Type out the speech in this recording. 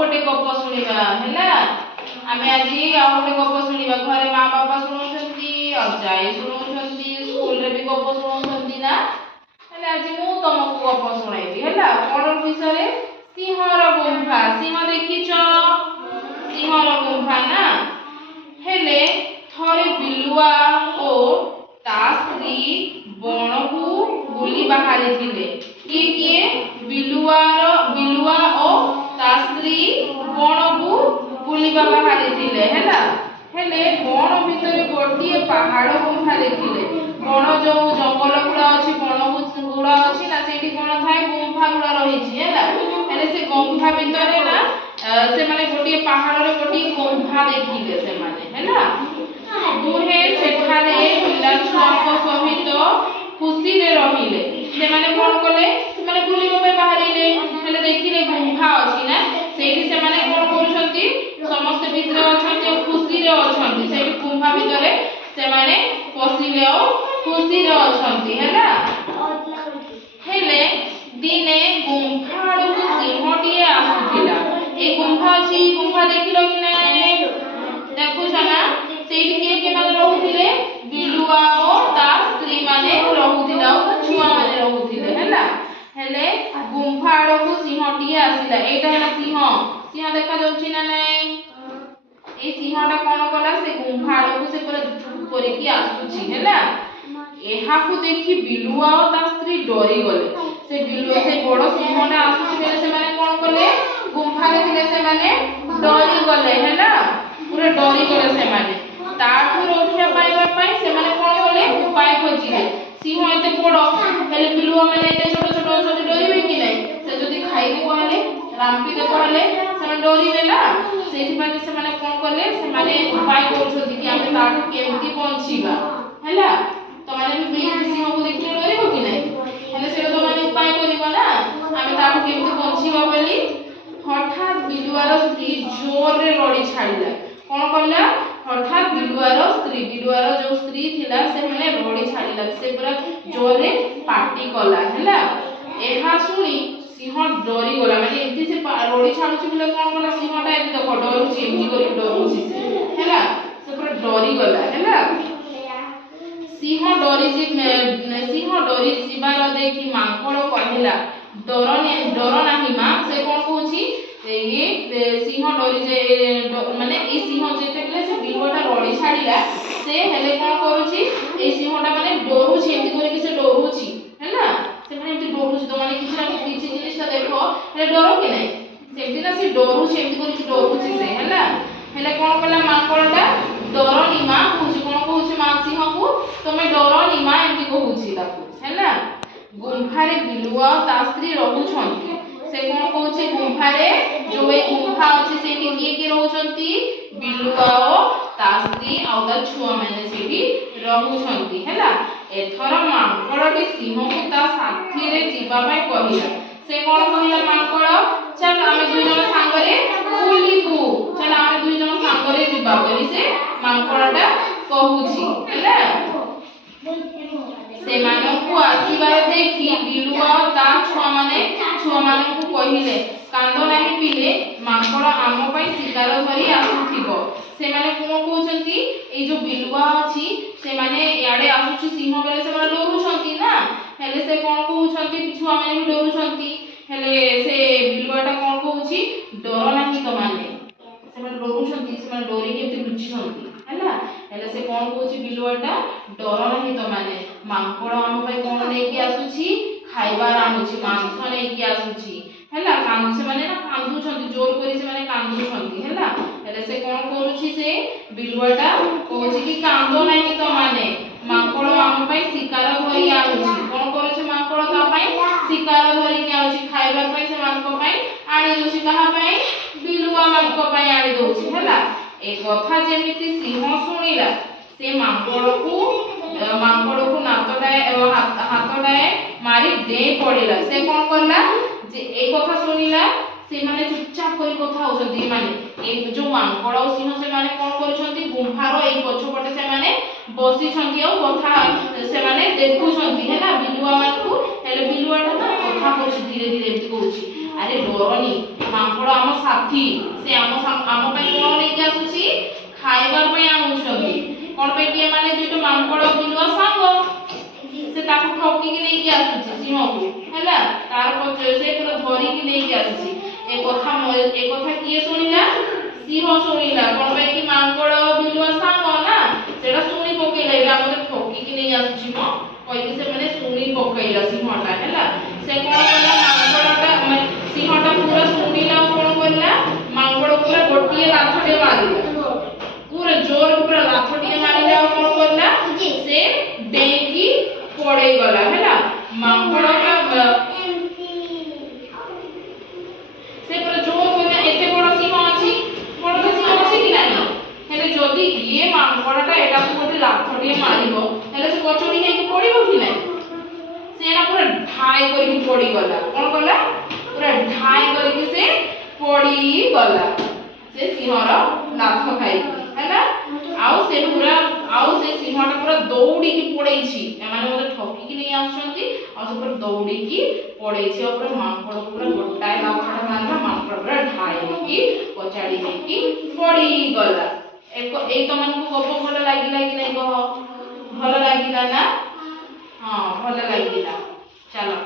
गोटे गप शुणा है आम आज आउ गोटे गप शुणा घरे माँ बापा शुणाउछंती अजाई शुणाउछंती स्कूल रे भी गप शुणाउछंती ना हेले आज मु तुमको गप शुणाइबी हैला कोन विषय रे सिंहर गुंफा सिंह देखिछ सिंहर गुंफा ना हेले थरे बिलुआ ओ ता स्त्री बण को बुली बाहरी थिले किए बिलुआ ओ ता स्त्री बण को बुली बाहरी थिले हैला हेले बण भितर गोटे पहाड़ गुंफा देखिले बण जो जंगल गुड़ा अच्छी बण गुड़ा अच्छी ना सेठी कोन थाए गुंफा गुड़ा रहिछि हैला हेले से गुंफा भितर ना से माने गोटे पहाड़ रे गोटे गुंफा देखिले से माने हैला दुहे सेठारे पिला छुआको सहित खुशी रे रहिले से माने कोन कले से माने बुलिबा पे बाहरिले हेले देखिले गुंफा अछि ना सेठी से माने कोन करूछंती समस्त भितर अछंती खुशी रे अछंती सेठी गुंफा भितर से माने पसिले ओ खुशी रे अछंती हैला हेले दिने गुंफा को सिंहटिए आसुथिला ए गुंफा अछि गुंफा देखिलो कि नै देखु छना सेठी के माने रहुथिले बिलुआ ओ ता स्त्री माने रहुथिला ओ छुआ माने रहुथिले हैला हेले गुंफा को सिंहटिए आसिला एटा हैला सिंह देखा जाउछि ना नै ए सिंहटा कोन कला से गुंफा को से पूरा ऊपर की आसुछि हैला एहा को देखि बिलुआ ओ ता स्त्री डरी गले से बिलुआ से बड़ सिंहटा आसुछि से माने कोन कले गुंफा रे थिले से माने डरी गले हैला पूरा डरी गले से माने ताठु रक्षा पाइबा पाई से माने कोन कले उपाय खोजिले सिंह एते बड़ हेले बिलुआ माने एते छोट छोट अछति डरिबे कि नै से जदी खाइबे कहले रामपी दे कहले से डरिबे ना सेठी माने से माने कोन कले से माने उपाय करछथि कि आमे ताठु केमति पहुंचीबा हैला तो माने भी सिंह को देखि डरिबो कि नै हेले से तो माने उपाय करिबो ना आमे ताठु केमति पहुंचीबा बोली हठात बिलुआर स्त्री जोर रे रडी छाड़िला कोन करला हठात बिलुआर जो स्त्री थिला से माने रडी छाड़िला से पूरा जोर रे पार्टी कला हैला एहा सुनी सिंह डरी गला माने एंती से रडी छाडुची बिले कोन कला सिंहटा एंती देखो डरुची एंती करी डरुची हैला से पूरा डरी गला हैला सिंह डरी जिबार देखि मांकड़ कहला डर नाही मां से कोन कहूची ये सिंह डरी जे माने ए सिंह जेते कले से बिलुआटा रडी छाडीला से हेले कोन करूची ए सिंहटा माने डरुची एंती करी कि से डरुची हैला से माने एंती डरुची तो माने किछ ना किछ जिनिसटा देखो हेले डरो कि नै सेंती ना से डरुची एंती करी डरुची से हैला हेले कोन कला मांकड़टा डरनी मां कहूची कोन कहूची मां सिंह को तमे डरनी मां एंती कहूची ताकू हैला गुंफा रे बिलुआ ता स्त्री रहू छंती से कोन कहूची गुंफा रे जो ए गुंफा अछि सेठी किए रहउछंती बिलुआ ओ ता स्त्री आ ता छुआ माने सेठी रहउछंती हैला एथर मांकड़टी सिंह को ता साथी रे जीवा पाई कहिला से कोन कहिला मांकड़ चल आमे दुई जण सांगरे बुलिबू चल आमे दुई जण सांगरे जीवा बोली से मांकड़टा कहूची हैला से मानकु आसीबार देखि बिलुआ ता छुआ माने को कहिले कांद नाही पिले मांकड़ आम पई शिकार करी आसुथिबो से माने कोन कहउछंती ए जो बिलुआ अछि से माने याडे आसुछि सिंह बेले से माने डरुछंती ना हेले से कोन कहउछंती छुआ माने भी डरुछंती हेले से बिलुआटा कोन कहउछि डर नाही तो माने से माने डरुछंती से माने डरी केमति लुचिछंती हैला हेले से कोन कहउछि बिलुआटा डर नाही तो माने मांकड़ आम पई कोन लेकी आसुछि खाइबार आनुछि मांस लेकी आसुछि हैला कान से माने ना कांदु छंती जोर करी से माने कांदु छंती हैला हेले से कोन करूछि से बिलुआटा कहउछि कि कांदो नाही तो माने मांकड़ आम पई शिकार करी आनुछि कोन करूछि मांकड़ ता पई शिकार धरि के आनुछि खाइबार पई से मांक पई आनी दोछि कहा पई बिलुआ मांक पई आनी दोछि हैला ए कथा जेमिति सिंह सुनिला से मांकड़ को नातटाए हाथटाए मारी दे पड़ेला से कोन करला जे ए कथा सुनिला से माने चुपचाप करी कथा होसंती माने ए जो मांकड़ और सिंह से माने कोन करछंती गुंफारो ए पछपटे से माने बसी छंती और कथा से माने देखु छंती है ना बिलुआ मान को हेले बिलुआटा ना कथा करछि धीरे धीरे एमति कहउछि अरे डरनी मांकड़ ମାଙ୍କଡ଼ ଆମ ସାଥୀ ସେ ଆମ ପାଇଁ କ'ଣ ନେଇକି ଆସୁଛି ଖାଇବା ପାଇଁ ଆଣୁଛନ୍ତି କ'ଣ ପାଇଁ କି ଏମାନେ ଦୁଇଟା ମାଙ୍କଡ଼ ବିଲୁଆ ସାଙ୍ଗ ସେ ତାକୁ ଠକିକି ନେଇକି ଆସୁଛି ସିଂହକୁ ହେଲା ତାର ସେ ପୁରା ଧରିକି ନେଇକି ଆସୁଛି ଏ କଥା କିଏ ଶୁଣିଲା ସିଂହ ଶୁଣିଲା କ'ଣ ପାଇଁ କି ମାଙ୍କଡ଼ ବିଲୁଆ ସାଙ୍ଗ ନା ସେଟା ଶୁଣି ପକେଇଲା ଏଇଟା ମତେ ଠକିକି ନେଇ ଆସୁଛି ମ କହିକି ସେମାନେ ଶୁଣି ପକେଇଲା ସିଂହଟା ହେଲା ସେ କ'ଣ କଲା ମାଙ୍କଡ଼ଟା ସିଂହଟା ପୁରା ଶୁଣିଲା କ'ଣ କଲା ମାଙ୍କଡ଼ ପୁରା ଗୋଟିଏ ଲାଥଟେ ମାରିଲା पूरा जोर पूरा लाथटिए मारिला और कोन करला से डेंगी पड़े गला हैला मांकड़टा से पूरा जोर कोना एते बड़ सिंह अछि बड़ सिंह अछि कि नाही हेले जदी ये मांकड़टा एटा को गोटे लाथटिए मारिबो हेले से कचोरी हे कि पड़िबो कि नाही सेना पूरा ढाई करी पड़ी गला कोन करला पूरा ढाई करी से पड़ी गला से सिंहर लाथ खाई हैला आउ से सिंहटा पूरा दौड़ी की पड़ेछि एमाने मते ठकी की नहीं आछंती आ से पूरा दौड़ी की पड़ेछि और पूरा मांकड़ पूरा गोटाय लाखड़ा मारला मांकड़ पूरा ढाई की पचाड़ी की पड़ी गला ए तमन को गप भल लागिला कि नहीं कह भल लागिला ना हां भल लागिला चलो।